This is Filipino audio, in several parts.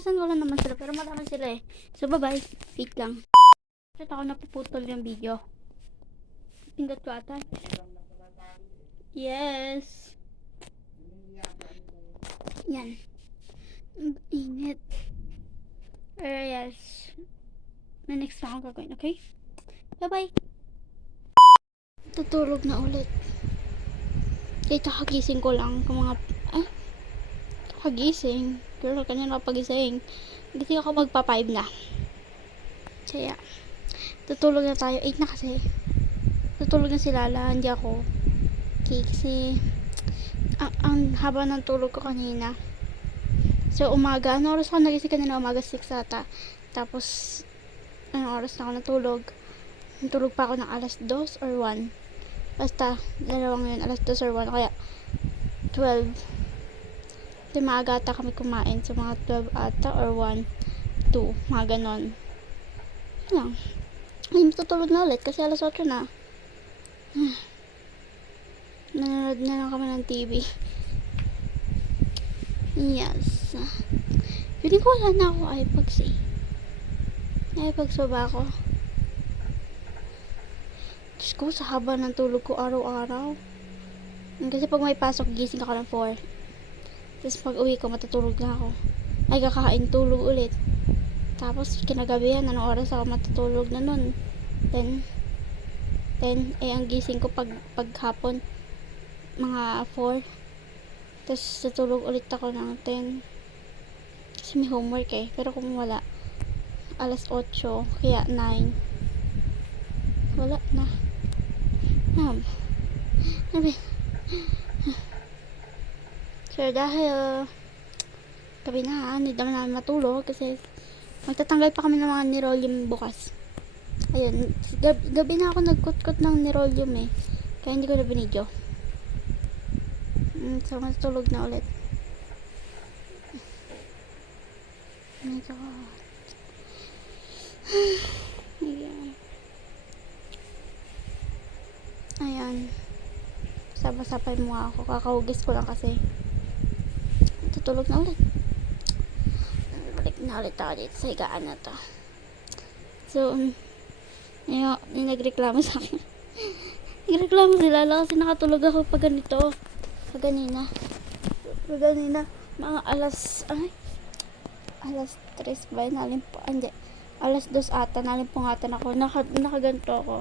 Minsan wala naman sila, pero marami sila eh. So, bye-bye. Wait lang. Ito ako napuputol yung video. Pindot ko ata. Yes. Yan. Init. Pero yes. May next na akong gagawin, okay? Bye-bye. Tutulog na ulit. Kahit kagising ko lang kung mga... kagising. Pero kanina pagising. Kasi ako magpa 5 na. Kaya, tutulog na tayo. 8 na kasi. Tutulog na si Lala. Hindi ako. Okay, kasi ang haba ng tulog ko kanina. So, umaga. Ano oras ako nagising kanina? Umaga 6 ata. Tapos, anong oras na ako natulog? Natulog pa ako ng alas 2 or 1. Basta, dalawang yun. Alas 2 or 1. Kaya, 12. Kasi maaga ata kami kumain. So, mga 12 ata or 1, 2. Mga ganon. Yun lang. Ay, matutulog na ulit kasi alas 8 na. Nanonood na lang kami ng TV. Yes. Feeling ko wala na ako iPads eh. iPads ba ako? Diyos ko, sa haba ng tulog ko araw-araw. Kasi pag may pasok, gising ako ng 4. Tapos pag uwi ko, matutulog na ako. Ay, kakain, tulog ulit. Tapos, kinagabihan, anong oras ako matutulog na nun? 10. Ang gising ko pag hapon, mga 4. Tapos, tutulog ulit ako ng 10. Kasi may homework eh. Pero kung wala, alas 8, kaya 9. Wala na. So, dahil gabi na, hindi naman namin matulog kasi magtatanggal pa kami ng mga nirolium bukas. Ayun, gabi na ako nagkut-kut ng nirolium eh. Kaya hindi ko na binidyo. So, matulog na ulit. Oh my God. Ayan. Sabay-sabay mo ako. Kakahugis ko lang kasi. Tutulog na ulit. Balik na ulit ako dito sa higaan na to. So, yung nagreklamo sa akin. Nagreklamo sila kasi nakatulog ako pag ganito. Pag ganina. Mga alas 3 ba? Hindi. Alas 2 ata. Nalimpungatan ako. Nakaganto ako.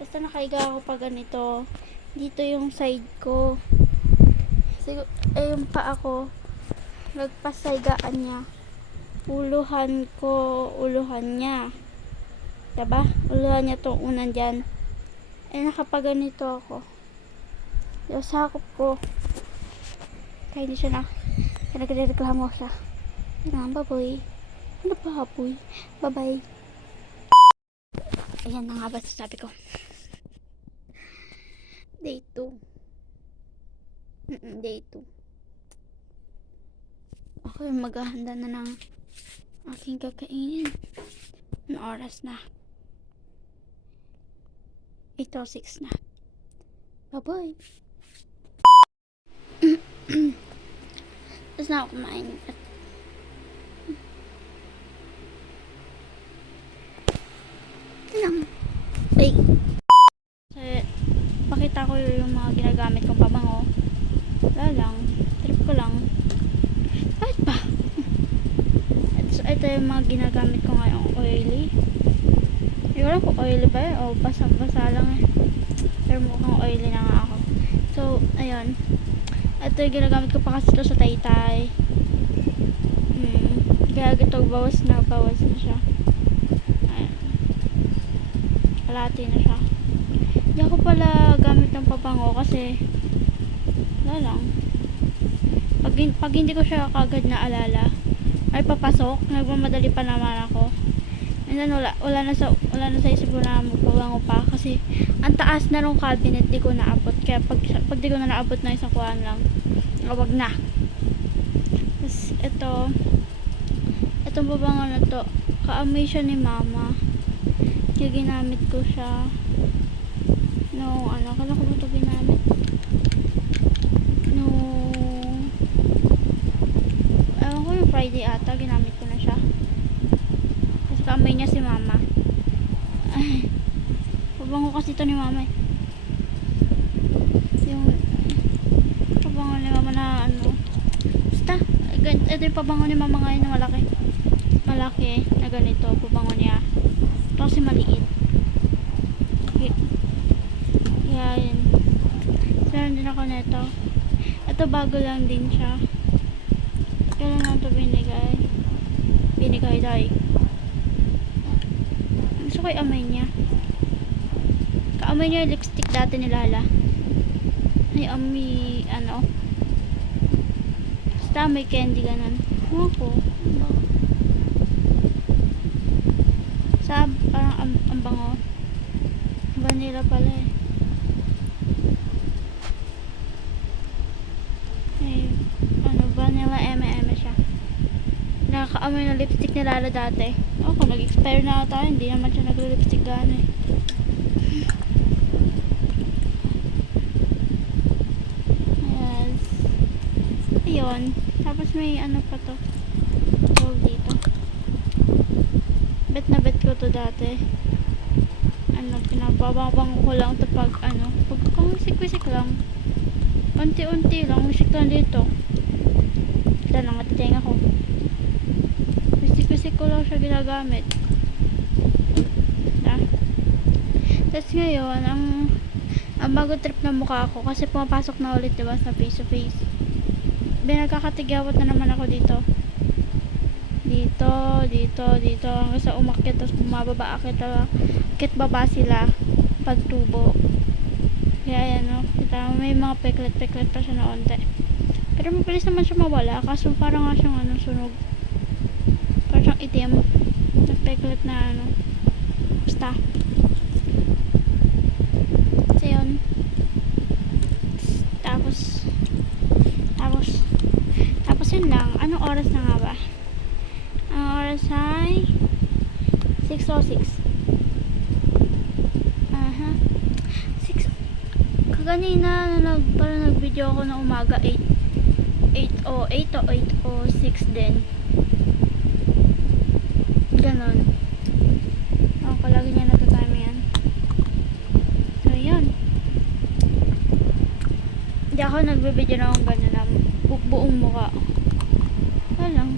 Basta nakahiga ako pag ganito. Dito yung side ko. Yung pa ako. Nagpasahigaan niya. Uluhan niya. Diba? Uluhan niya tong unan dyan. Nakapaganito ako. Yung sakop ko. Kaya hindi siya nagreklamo siya. Yan, baboy. Ano ba, baboy? Bye-bye. Ayan na nga ba sabi ko. Day 2. Day 2. Ako yung maghahanda na ng aking kakainin. Anong oras na? 8:06 na. Bye-bye. Tapos na ako kumain. Ay. Kasi, pakita ko yung mga ginagamit kong pabango. Wala lang. Trip ko lang. Kahit pa. So, ito yung mga ginagamit ko ngayong oily. Hindi ko alam kung oily ba eh. O basang-basa lang eh. Pero mukhang oily na nga ako. So, ayun. Ito yung ginagamit ko pa kasi ito sa taytay. Kaya ito bawas na siya. Ayan. Kalati na siya. Hindi ako pala gamit ng pabango kasi wala lang. Pag hindi ko siya kagad naalala ay papasok, nagmamadali pa naman ako. Minsan wala na sa isip ko na magpabango pa kasi ang taas na nung cabinet, di ko naabot. Kaya pag di ko na naabot na isang kuhaan lang, wag na. Tapos itong pabango na to, kaamoy siya ni mama. Kaya ginamit ko siya kala ko ba ito ginamit ewan ko yung Friday ata, ginamit ko na siya. Tapos kamay niya si mama. Ay, pabango kasi ito ni mama eh. Yung pabango ni mama na ano. Basta, ito yung pabango ni mama ngayon na malaki. Malaki na ganito, pabango niya. Ito kasi maliit. Yan. Meron din ako nito. Ito bago lang din siya. Kailan lang ito binigay? Binigay dahil. Gusto ko yung amay niya. Kaamay niya yung lipstick dati ni Lala. Ay, amoy, ano. Basta may candy ganun. Ako. Sa, parang ang bango. Vanilla pala eh. Ay, ano, vanilla M&M siya. Nakakaamoy ng lipstick ni Lala dati. Ako, nag-expire na ata. Hindi naman siya nag-lipstick gano'n eh. Yes. Ayun. Tapos may ano pa to. Tawag dito. Bet na bet ko to dati. Ano, pinapababang ko lang ito pag ano. Pag wisik-wisik lang. Unti-unti lang. Wisik lang dito. Ito lang matiteng ako. Wisik-wisik ko lang siya ginagamit. Tapos ngayon, ang bago trip na mukha ko kasi pumapasok na ulit diba sa face to face. Binagkakatigawat na naman ako dito. Dito hanggang sa umakyat, tapos bumababa akit baba sila pagtubo. Kaya yan, no? Kita may mga peklet pa siya na onte. Pero mabilis naman siya mawala, kaso parang nga siyang ano, sunog. Parang siyang itim na peklet na ano. Basta so yun. Tapos yun lang. Anong oras na nga ba? Ang oras ay 6:06. Aha. 6. Kaganina parang nag-video ako na umaga 8:08 o 8:06 din. Ganon. O, kalagi niya natatime yan. So, yun. Hindi ako nagbe-video na akong ganyan lang. Buong mukha. Wala lang.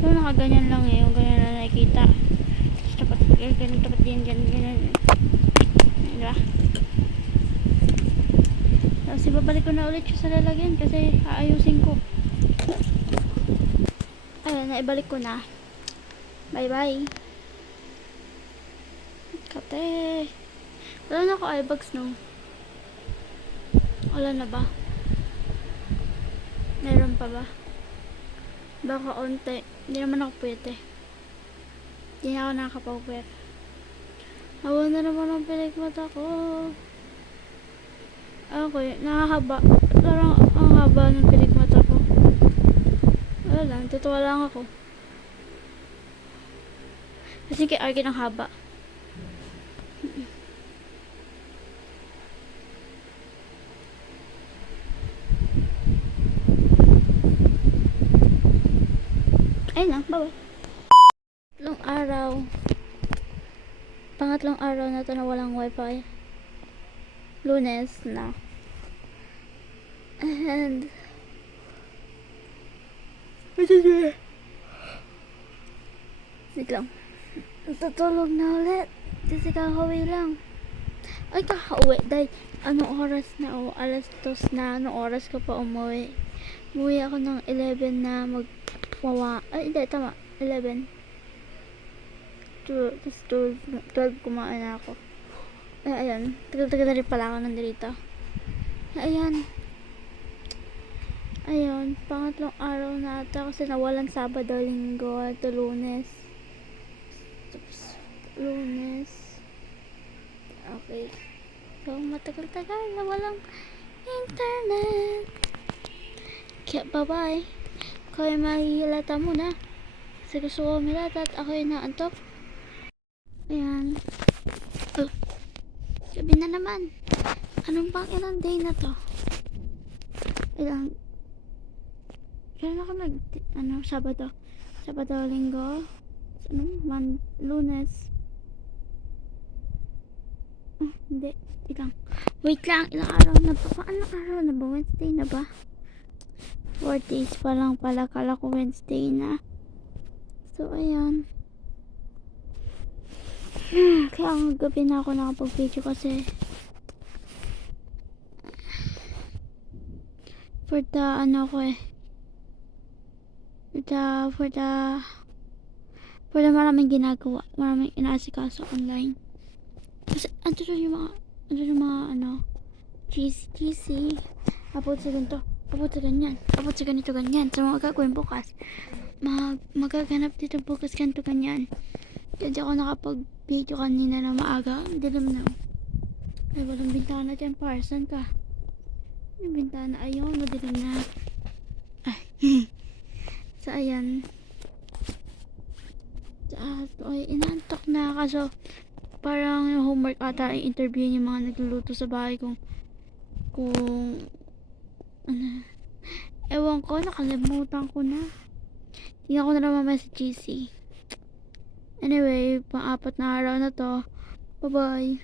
So, nakaganyan lang eh. Yung ganyan na nakikita. Tapos dapat ganyan, dapat ganyan. Diba? Tapos ibabalik ko na ulit siya sa lalagyan kasi aayusin ko. Ayun, naibalik ko na. Bye-bye. Kate. Wala na ako eyebags, no? Wala na ba? Meron pa ba? Baka onte. Hindi naman ako pwede. Hindi na ako nakakapagpwede. Hawa na naman ang pilikmata ko. Okay, nakahaba. Parang ang haba ng pilikmata ko. Wala lang, tutuwa lang ako. Kasi kay Arkin ang haba. Ayun na, bye-bye. Pangatlong araw na to na walang wifi. Lunes na. And wait lang. Tutulog na ulit. Kasi kakauwi lang. Ay, kakauwi. Dahil anong oras na? O, alas 2 na. Anong oras ko pa umuwi? Umuwi ako ng 11 na ay, hindi. Tama. 11. 12 kumain na ako. Ay, ayan. Tagal-tagal na rin pala ako nandito. Ayan. Ayun. Pangatlong araw na ata kasi nawalan Sabado, Linggo, at Lunes. Lunes. Okay. So, matagal-tagal na walang internet. Kaya, bye-bye. Ako ay mahihilata muna. Kasi gusto ko humilata at ako ay naantok. Ayan. Oh. Gabi na naman. Anong pang ilang day na to? Ilang kailan ako Sabado. Sabado, Linggo. Lunes. Hindi. Ilang. Wait lang. Ilang araw na ba? Anong araw na ba? Wednesday na ba? 4 days pa lang pala. Kala ko Wednesday na. So, ayan. Kaya ang gabi na ako nakapag-video kasi for the maraming ginagawa, maraming inaasikaso online. Kasi andun yung mga cheesy, upload sa ganito, upload sa ganyan, upload sa ganito, ganyan. So mga gagawin bukas, magaganap dito bukas, ganito, ganyan. Kaya di ako nakapag-video kanina na maaga, dilim na. Ay, walang bintana dyan, parsan ka. Yung bintana, ayun, madilim na. Ay, so ayan. Ay, inaantok na kaso parang yung homework ata ay interview yung mga nagluluto sa bahay kung ewan ko, nakalimutan ko na. Tingnan ko na lang mamaya sa GC. Anyway, pang-apat na araw na to. Bye bye.